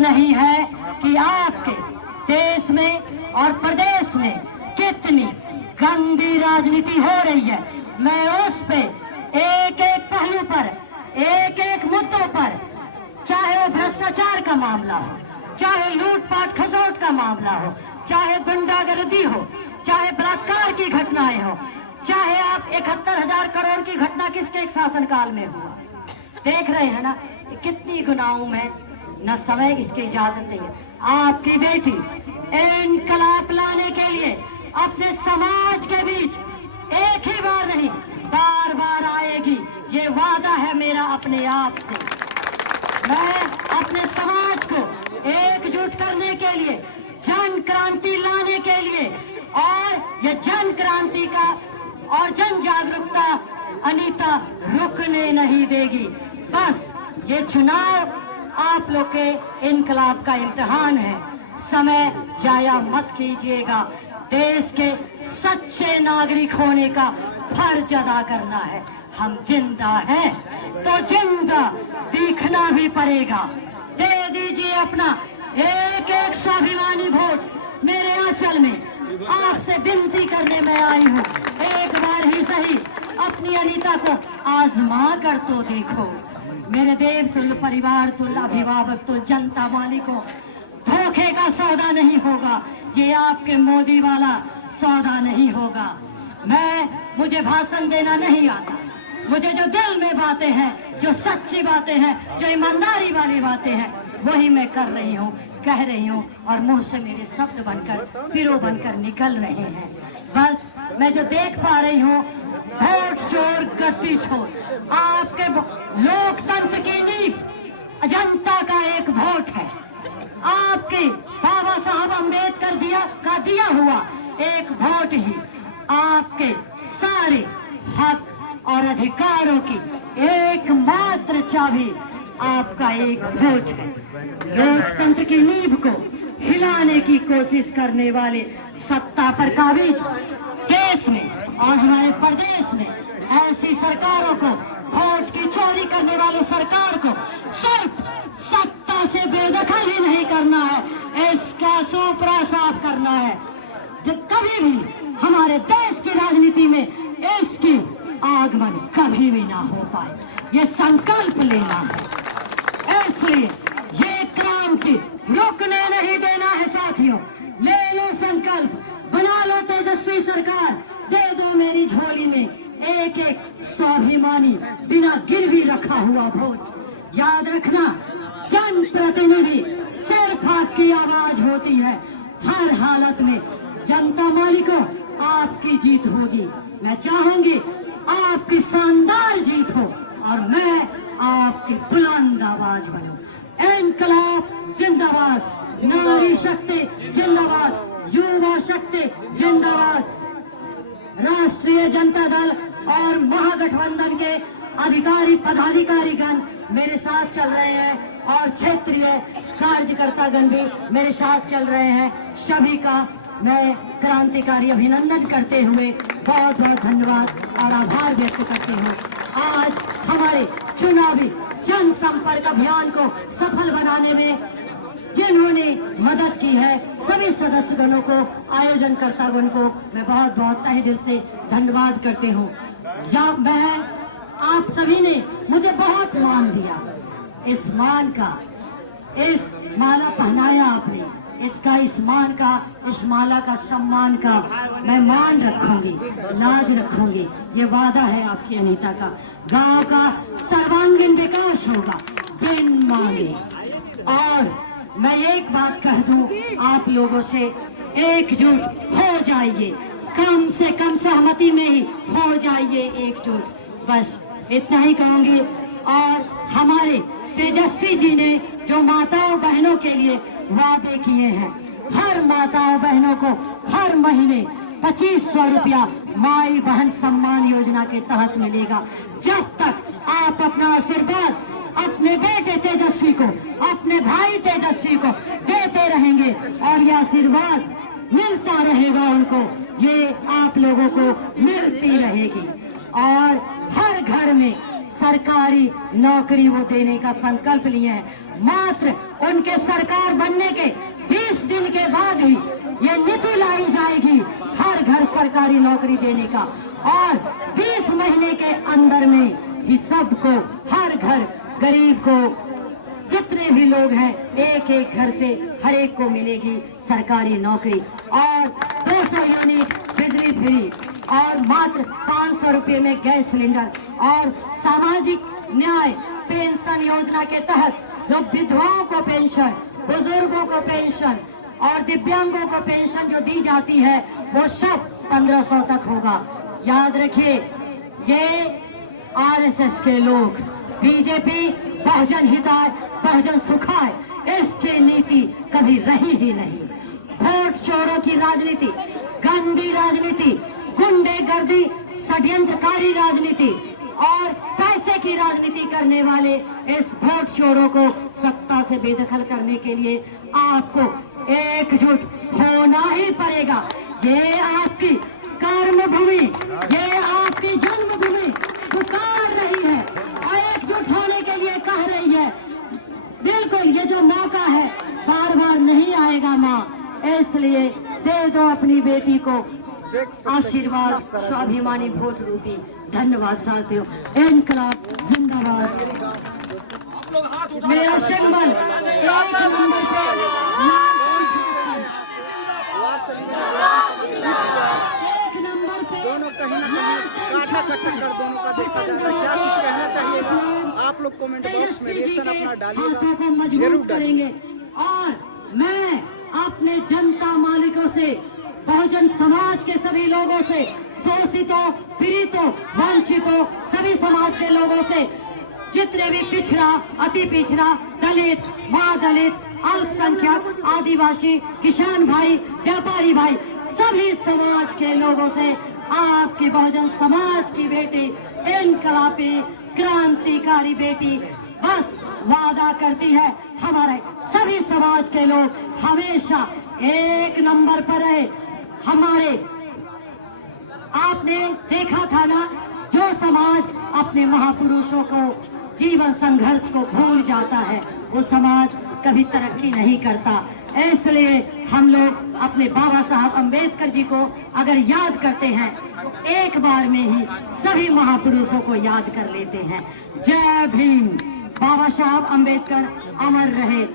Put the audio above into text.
नहीं है कि आपके देश में और प्रदेश में कितनी गंदी राजनीति हो रही है। मैं उस पे एक एक पहलू पर, एक एक मुद्दों पर, चाहे वो भ्रष्टाचार का मामला हो, चाहे लूटपाट खसोट का मामला हो, चाहे गुंडागर्दी हो, चाहे बलात्कार की घटनाएं हो, चाहे आप 71,000 करोड़ की घटना किसके एक शासनकाल में हुआ, देख रहे हैं ना कितनी गुनाहों में न समय इसकी इजाजत नहीं है। आपकी बेटी इनकलाब लाने के लिए अपने समाज के बीच एक ही बार नहीं बार बार आएगी, ये वादा है मेरा अपने आप से। मैं अपने समाज को एकजुट करने के लिए, जन क्रांति लाने के लिए, और ये जन क्रांति का और जन जागरूकता अनीता रुकने नहीं देगी। बस ये चुनाव आप लोग के इनकलाब का इम्तिहान है, समय जाया मत कीजिएगा। देश के सच्चे नागरिक होने का फर्ज अदा करना है। हम जिंदा हैं तो जिंदा दिखना भी पड़ेगा। दे दीजिए अपना एक एक स्वाभिमानी वोट मेरे आंचल में। आपसे विनती करने में आई हूँ, एक बार ही सही अपनी अनीता को आजमा कर तो देखो। मेरे देव तुल्य, परिवार तुल्य, अभिभावक तुल्य, जनता मालिकों, धोखे का सौदा नहीं होगा, ये आपके मोदी वाला सौदा नहीं होगा। मुझे भाषण देना नहीं आता, मुझे जो दिल में बातें हैं, जो सच्ची बातें हैं, जो ईमानदारी वाली बातें हैं, वही मैं कर रही हूँ, कह रही हूँ, और मुंह से मेरे शब्द बनकर, पिरो बनकर निकल रहे हैं। बस मैं जो देख पा रही हूँ, वोट चोर गद्दी छोड़, आपके लोकतंत्र की नींव जनता का एक वोट है। आपके बाबा साहब अम्बेडकर दिया हुआ एक वोट ही आपके सारे हक और अधिकारों की एकमात्र चाबी आपका एक वोट है। लोकतंत्र की नींव को हिलाने की कोशिश करने वाले सत्ता पर काबिज देश में और हमारे प्रदेश में ऐसी सरकारों को, वोट की चोरी करने वाले सरकार को सिर्फ सत्ता से बेदखल ही नहीं करना है, इसका सुपरा साफ करना है। कभी भी हमारे देश की राजनीति में इसकी आगमन कभी भी ना हो पाए, ये संकल्प लेना है। इसलिए ये क्रांति रुकने नहीं देना है साथियों। ले लो संकल्प, बना लो तेजस्वी सरकार, दे दो मेरी झोली में एक एक स्वाभिमानी बिना गिरवी रखा हुआ वोट। याद रखना, जन प्रतिनिधि सिर्फ आपकी आवाज होती है। हर हालत में जनता मालिकों आपकी जीत होगी। मैं चाहूंगी आपकी शानदार जीत हो और मैं आपकी बुलंद आवाज बनूं। इनकलाब जिंदाबाद, नारी शक्ति जिंदाबाद, युवा शक्ति जिंदाबाद। राष्ट्रीय जनता दल और महागठबंधन के अधिकारी पदाधिकारीगण मेरे साथ चल रहे हैं और क्षेत्रीय कार्यकर्तागण भी मेरे साथ चल रहे हैं। सभी का मैं क्रांतिकारी अभिनंदन करते हुए बहुत बहुत धन्यवाद और आभार व्यक्त करते हूँ। आज हमारे चुनावी जनसंपर्क अभियान को सफल बनाने में जिन्होंने मदद की है, सभी सदस्यगणों को, आयोजनकर्तागण को मैं बहुत बहुत तहे दिल से धन्यवाद करती हूँ। जब मैं आप सभी ने मुझे बहुत मान दिया, इस मान का, इस माला पहनाया आपने, इसका, इस मान का, इस माला का, सम्मान का मैं मान रखूंगी, लाज रखूंगी। ये वादा है आपकी अनीता का। गांव का सर्वांगीण विकास होगा बिन मांगे। और मैं एक बात कह दूं, आप लोगों से एकजुट हो जाइए, कम से कम सहमति में ही हो जाइए एकजुट, बस इतना ही कहूंगी। और हमारे तेजस्वी जी ने जो माताओं बहनों के लिए वादे किए हैं, हर माताओं बहनों को हर महीने 2500 रुपया माई बहन सम्मान योजना के तहत मिलेगा। जब तक आप अपना आशीर्वाद अपने बेटे तेजस्वी को, अपने भाई तेजस्वी को देते रहेंगे और यह आशीर्वाद मिलता रहेगा उनको, ये आप लोगों को मिलती रहेगी। और हर घर में सरकारी नौकरी वो देने का संकल्प लिए हैं। मात्र उनके सरकार बनने के 20 दिन के बाद ही ये नीति लाई जाएगी हर घर सरकारी नौकरी देने का, और 20 महीने के अंदर में ही सबको, हर घर गरीब को, जितने भी लोग हैं, एक एक घर से हर एक को मिलेगी सरकारी नौकरी, और 200 यूनिट बिजली फ्री, और मात्र 500 रुपये में गैस सिलेंडर, और सामाजिक न्याय पेंशन योजना के तहत जो विधवाओं को पेंशन, बुजुर्गों को पेंशन और दिव्यांगों को पेंशन जो दी जाती है वो सब 1500 तक होगा। याद रखिए, ये आरएसएस के लोग, बीजेपी बहुजन हिताय बहुजन सुखाय, इसकी नीति कभी रही ही नहीं। वोट चोरों की राजनीति, गंदी राजनीति, गुंडेगर्दी, षड्यंत्रकारी राजनीति और पैसे की राजनीति करने वाले इस वोट चोरों को सत्ता से बेदखल करने के लिए आपको एकजुट होना ही पड़ेगा। ये आपकी कर्म भूमि, ये आपकी जन्मभूमि पुकार रही है और एकजुट होने के लिए कह रही है। बिल्कुल, ये जो मौका है बार बार नहीं आएगा माँ, इसलिए दे दो अपनी बेटी को आशीर्वाद, स्वाभिमानी वोट रूपी। धन्यवाद साथियों। इनकलाब जिंदाबाद। मेरा सिंबल 1 नंबर पे लाल आप लोग कमेंट बॉक्स में रिएक्शन अपना डालिएगा, हाथों को मजबूत करेंगे। और मैं अपने जनता मालिकों से, बहुजन समाज के सभी लोगों से, शोषितों, पीड़ितों, वंचितों, सभी समाज के लोगों से, जितने भी पिछड़ा, अति पिछड़ा, दलित, महादलित, अल्पसंख्यक, आदिवासी, किसान भाई, व्यापारी भाई, सभी समाज के लोगों से आपकी बहुजन समाज की बेटी, इनकलाबी क्रांतिकारी बेटी बस वादा करती है, हमारे सभी समाज के लोग हमेशा 1 नंबर पर रहे। हमारे आपने देखा था ना, जो समाज अपने महापुरुषों को, जीवन संघर्ष को भूल जाता है, वो समाज कभी तरक्की नहीं करता। इसलिए हम लोग अपने बाबा साहब अंबेडकर जी को अगर याद करते हैं, एक बार में ही सभी महापुरुषों को याद कर लेते हैं। जय भीम। बाबा साहब अंबेडकर अमर रहे।